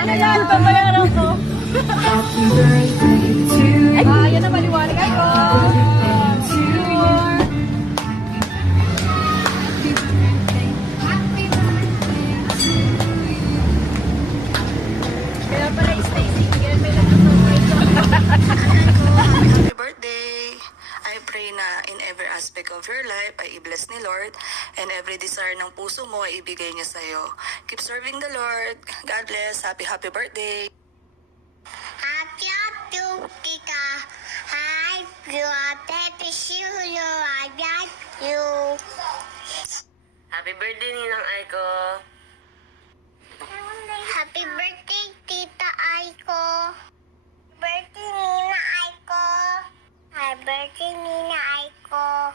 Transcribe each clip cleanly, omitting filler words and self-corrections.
Ano yan? Babayaran ko. Ay, yan na maliwanag ako. Kaya pala Stacy, yan may Happy birthday! I pray na in every aspect of your life ay i-bless ni Lord and every desire ng puso mo ay ibigay niya sa'yo. Keep serving the Lord. God bless. Happy birthday! Happy Tita. Hi, you are Pepe Shulo. I got you. Happy birthday, Ninang Aiko! Happy birthday, Tita Aiko. Birthday, Nina Aiko. Happy birthday, Nina Aiko.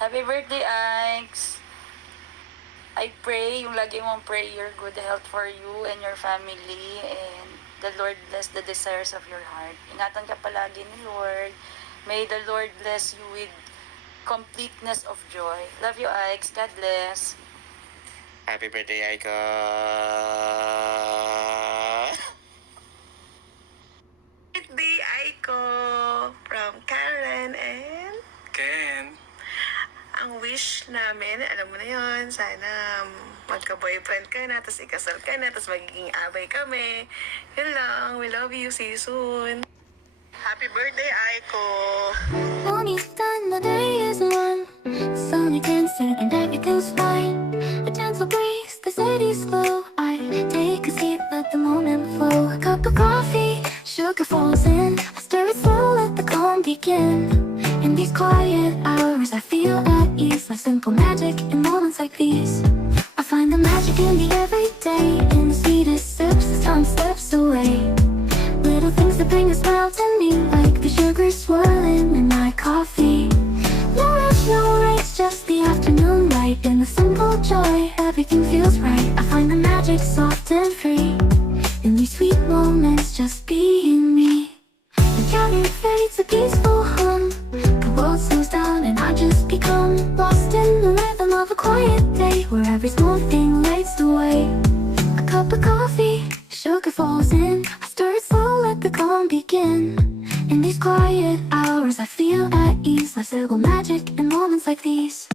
Happy birthday, Aikes! I pray yung lagi mong prayer, good health for you and your family, and the Lord bless the desires of your heart. Ingatan ka palagi ni Lord. May the Lord bless you with completeness of joy. Love you, Aikes. God bless. Happy birthday, Aiko! Birthday, Aiko! From Karen and... Ken! Ang wish namin, alam mo na yon, sana magka-boyfriend ka na, tapos ikasal ka na, tapos magiging abay kami. Yun lang. We love you. See you soon. Happy birthday, Aiko! Only time the day is one. Sun dancing and everything's fine. A gentle breeze, the city's slow. I take a seat, let the moment flow. A cup of coffee, sugar falls in. I stir it slow, let the calm begin. In these quiet hours, I feel at ease. Like simple magic in moments like these. I find the magic in the everyday. In the sweetest sips, as time slips away. Little things that bring a smile to me, like the sugar swirling in my coffee. No rush, no race, just the afternoon light. In the simple joy, everything feels right. I find the magic soft and free. In these sweet moments, just being me. And counting fades a peaceful